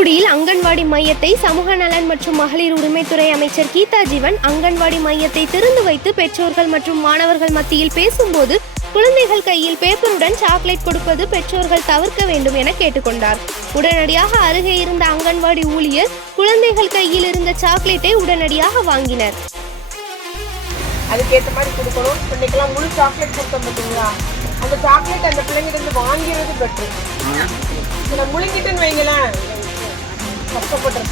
தூத்துக்குடியில் அங்கன்வாடி மையத்தை சமூக நலன் மற்றும் மகளிர் உரிமைத்துறை அமைச்சர் கீதா ஜீவன் அங்கன்வாடி மையத்தை திறந்து வைத்து பெற்றோர்கள் மற்றும் மாணவர்கள் மத்தியில் பேசும்போது குழந்தைகள் கையில் பேப்பருடன் சாக்லேட் கொடுப்பது பெற்றோர்கள் தவிர்க்க வேண்டும் என கேட்டுக்கொண்டார். உடனடியாக அருகே இருந்த அங்கன்வாடி ஊழியர் குழந்தைகள் கையில் இருந்த சாக்லேட்டை உடனடியாக வாங்கினர். அதுக்கேற்ற மாதிரி கொடுக்கணும். இன்னைக்கெல்லாம் முழு சாக்லேட் கொடுத்தோம் பார்த்தீங்களா அந்த சாக்லேட் அந்த பிள்ளைங்கிட்ட இருந்து வாங்கிறது பெட்ரு. இதை முழுங்கிட்டுன்னு வைங்களேன்.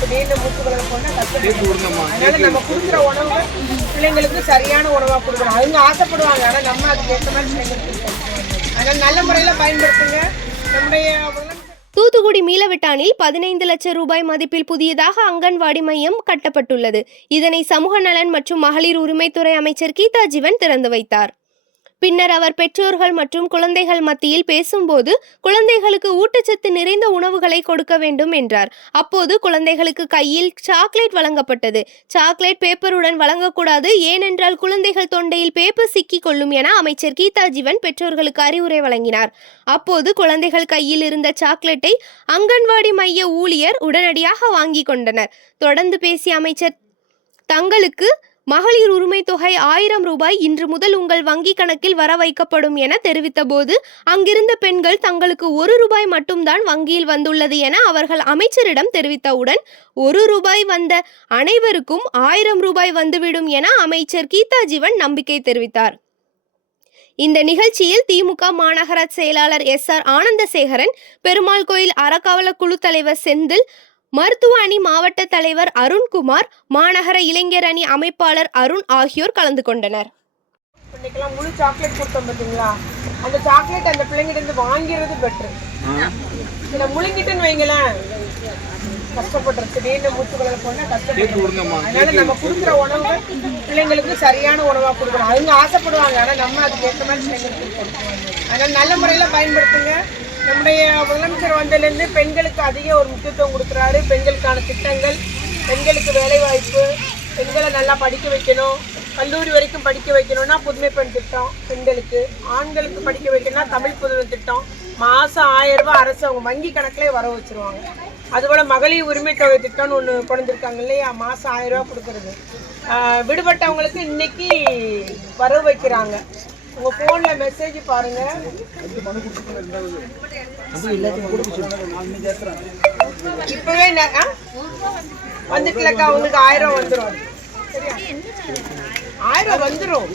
திடீர்னு மூச்சுகளை கொண்டு கஷ்டப்படுறோம். அதனால நம்ம கொடுக்குற உணவு பிள்ளைங்களுக்கு சரியான உணவாக கொடுக்கணும். அவங்க ஆசைப்படுவாங்க ஆனால் நம்ம அதுக்கு ஏற்ற மாதிரி பிள்ளைங்களுக்கு அதனால நல்ல முறையில் பயன்படுத்துங்க. நம்முடைய தூத்துக்குடி மீளவிட்டானில் பதினைந்து லட்சம் ரூபாய் மதிப்பில் புதியதாக அங்கன்வாடி மையம் கட்டப்பட்டுள்ளது. இதனை சமூக நலன் மற்றும் மகளிர் உரிமைத்துறை அமைச்சர் கீதா ஜீவன் திறந்து வைத்தார். பின்னர் அவர் பெற்றோர்கள் மற்றும் குழந்தைகள் மத்தியில் பேசும்போது குழந்தைகளுக்கு ஊட்டச்சத்து நிறைந்த உணவுகளை கொடுக்க வேண்டும் என்றார். அப்போது குழந்தைகளுக்கு கையில் சாக்லேட் வழங்கப்பட்டது. சாக்லேட் பேப்பருடன் வழங்கக்கூடாது ஏனென்றால் குழந்தைகள் தொண்டையில் பேப்பர் சிக்கிக் கொள்ளும் என அமைச்சர் கீதா ஜீவன் பெற்றோர்களுக்கு அறிவுரை வழங்கினார். அப்போது குழந்தைகள் கையில் இருந்த சாக்லேட்டை அங்கன்வாடி மைய ஊழியர் உடனடியாக வாங்கி கொண்டனர். தொடர்ந்து பேசிய அமைச்சர் தங்களுக்கு மகளிர் உரிமை தொகை ஆயிரம் ரூபாய் இன்று முதல் உங்கள் வங்கி கணக்கில் வர வைக்கப்படும் என தெரிவித்தபோது அங்கிருந்த பெண்கள் தங்களுக்கு ஒரு ரூபாய் மட்டும்தான் வங்கியில் வந்துள்ளது என அவர்கள் அமைச்சரிடம் தெரிவித்தவுடன் ஒரு ரூபாய் வந்த அனைவருக்கும் ஆயிரம் ரூபாய் வந்துவிடும் என அமைச்சர் கீதா ஜீவன் நம்பிக்கை தெரிவித்தார். இந்த நிகழ்ச்சியில் திமுக மாநகர செயலாளர் எஸ். ஆர். ஆனந்தசேகரன் பெருமாள் கோயில் அறக்காவல குழு தலைவர் செந்தில் மருத்துவ அணி மாவட்ட தலைவர் அருண்குமார் மாநகர இளைஞர் அணி அமைப்பாளர் அருண் ஆகியோர் கலந்து கொண்டனர். இன்னைக்கெல்லாம் முழு சாக்லேட் கொடுத்தோம் பார்த்தீங்களா அந்த சாக்லேட் அந்த பிள்ளைங்கிட்ட இருந்து வாங்கிறது பெட்ரு இதை முழுங்கிட்டுன்னு வைங்களேன். கஷ்டப்படுற திடீர்னு மூச்சுகளை கொண்டு கஷ்டப்படுறோம் அதனால நம்ம கொடுக்குற உணவு பிள்ளைங்களுக்கு சரியான உணவாக கொடுக்கணும் அவங்க ஆசைப்படுவாங்க ஆனால் நம்ம அதுக்கு ஏற்ற மாதிரி பிள்ளைங்களுக்கு கொடுக்கணும். அதனால நல்ல முறையில் பயன்படுத்துங்க. நம்முடைய முதலமைச்சர் வந்ததுலேருந்து பெண்களுக்கு அதிக ஒரு முக்கியத்துவம் கொடுக்குறாரு. பெண்களுக்கான திட்டங்கள் பெண்களுக்கு வேலைவாய்ப்பு பெண்களை நல்லா படிக்க வைக்கணும். கல்லூரி வரைக்கும் படிக்க வைக்கணும்னா புதுமை பெண் திட்டம் பெண்களுக்கு. ஆண்களுக்கு படிக்க வைக்கணும்னா தமிழ் புதுமை திட்டம். மாதம் ஆயிரம் ரூபாய் அரசு அவங்க வங்கி கணக்கிலே வர வச்சுருவாங்க. அதுபோல் மகளிர் உரிமை தொகை திட்டம்னு ஒன்று கொண்டிருக்காங்க இல்லையா? மாதம் ஆயிரம் ரூபா கொடுக்குறது. விடுபட்டவங்களுக்கு இன்னைக்கு வரவு வைக்கிறாங்க. உங்கள் ஃபோனில் மெசேஜ் பாருங்கள் இப்பவே ஆ? வந்துட்டுலக்கா உங்களுக்கு ஆயிரம் வந்துடும் ஆயிரம் வந்துடும்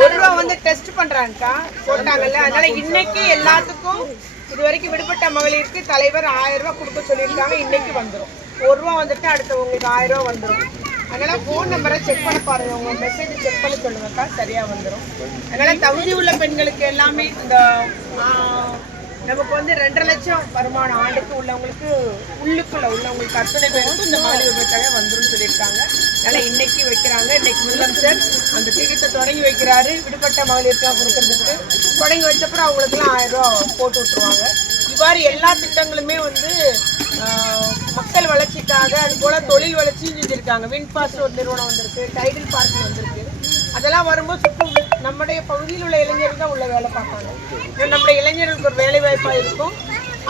ஒரு ரூபா வந்து டெஸ்ட் பண்றாங்கக்கா போட்டாங்கல்ல. அதனால இன்னைக்கு எல்லாத்துக்கும் இது வரைக்கும் விடுபட்ட மகளிருக்கு தலைவர் ஆயிரம் ரூபாய் கொடுக்க சொல்லியிருக்காங்க இன்னைக்கு வந்துடும் ஒரு ரூபா வந்துட்டு அடுத்த உங்களுக்கு ஆயிரம் ரூபா வந்துடும் அதனால ஃபோன் நம்பரை செக் பண்ண பாருங்க. உங்க மெசேஜ் செக் பண்ண சொல்லுங்கக்கா சரியா வந்துடும் அதனால தகுதி உள்ள பெண்களுக்கு எல்லாமே இந்த நமக்கு வந்து ரெண்டரை லட்சம் வருமானம் ஆண்டுக்கு உள்ளவங்களுக்கு உள்ளுக்குள்ள உள்ளவங்களுக்கு அத்தனை பேருக்கும் இந்த மாதிரி விபத்தாக வந்துரும் சொல்லியிருக்காங்க. அதனால இன்னைக்கு வைக்கிறாங்க. இன்னைக்கு முதலமைச்சர் அந்த திட்டத்தை தொடங்கி வைக்கிறாரு. விடுபட்ட மகளிருக்காக கொடுக்கறதுக்கு. தொடங்கி வச்சப்பறம் அவங்களுக்குலாம் ஆயிரம் ரூபா போட்டு விட்டுருவாங்க. இவ்வாறு எல்லா திட்டங்களுமே வந்து மக்கள் வளர்ச்சிக்காக அது போல தொழில் வளர்ச்சியும் செஞ்சிருக்காங்க. வின்பாஸ்ட் ஒரு நிறுவனம் வந்திருக்கு டைடில் பார்க் வந்திருக்கு. அதெல்லாம் வரும்போது சுற்று நம்முடைய பகுதியில் உள்ள இளைஞர்கள் தான் உள்ள வேலை பார்ப்பாங்க. நம்முடைய இளைஞர்களுக்கு ஒரு வேலை வாய்ப்பாக இருக்கும்.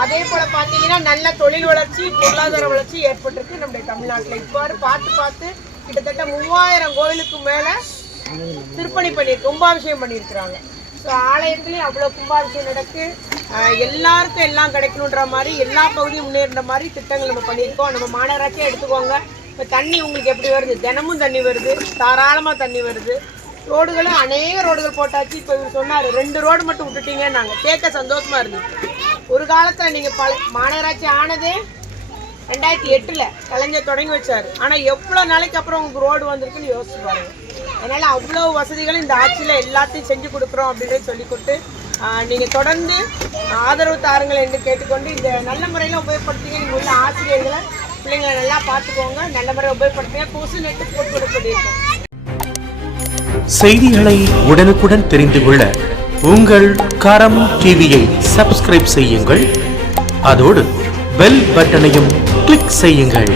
அதே போல பார்த்தீங்கன்னா நல்ல தொழில் வளர்ச்சி பொருளாதார வளர்ச்சி ஏற்பட்டிருக்கு நம்முடைய தமிழ்நாட்டில். இவ்வாறு பார்த்து பார்த்து கிட்டத்தட்ட மூவாயிரம் கோவிலுக்கு மேலே திருப்பணி பண்ணி கும்பாபிஷேகம் பண்ணியிருக்கிறாங்க. ஸோ ஆலயத்துலேயும் அவ்வளோ கும்பாபிஷேகம் நடக்கு. எல்லாருக்கும் எல்லாம் கிடைக்கணுன்ற மாதிரி எல்லா பகுதியும் முன்னேற மாதிரி திட்டங்கள் நம்ம பண்ணியிருக்கோம். நம்ம மாநகராட்சியாக எடுத்துக்கோங்க. இப்போ தண்ணி உங்களுக்கு எப்படி வருது? தினமும் தண்ணி வருது. தாராளமாக தண்ணி வருது. ரோடுகளும் அநேக ரோடுகள் போட்டாச்சு. இப்போ இவர் சொன்னார் ரெண்டு ரோடு மட்டும் விட்டுட்டீங்க நாங்கள் கேட்க சந்தோஷமாக இருந்துச்சு ஒரு காலத்தில் நீங்கள் பல மாநகராட்சி ஆனதே ரெண்டாயிரத்தி எட்டில் கலைஞர் தொடங்கி வச்சார். ஆனால் எவ்வளோ நாளைக்கு அப்புறம் உங்களுக்கு ரோடு வந்திருக்குன்னு யோசிச்சு பாருங்க. அதனால் அவ்வளோ வசதிகளும் இந்த ஆட்சியில் எல்லாத்தையும் செஞ்சு கொடுக்குறோம் அப்படின்னு சொல்லி கொடுத்து நீங்கள் தொடர்ந்து ஆதரவு தாருங்கள் என்று கேட்டுக்கொண்டு இந்த நல்ல முறையில் உபயோகப்படுத்திங்க. இங்கே உள்ள ஆசிரியர்களை பிள்ளைங்களை நல்லா பார்த்துக்கோங்க. நல்ல முறையில் உபயோகப்படுத்துங்க. கொசு நெட்டு போட்டு விட செய்திகளை உடனுக்குடன் தெரிந்து கொள்ள உங்கள் கரம் டிவியை சப்ஸ்கிரைப் செய்யுங்கள். அதோடு பெல் பட்டனையும் கிளிக் செய்யுங்கள்.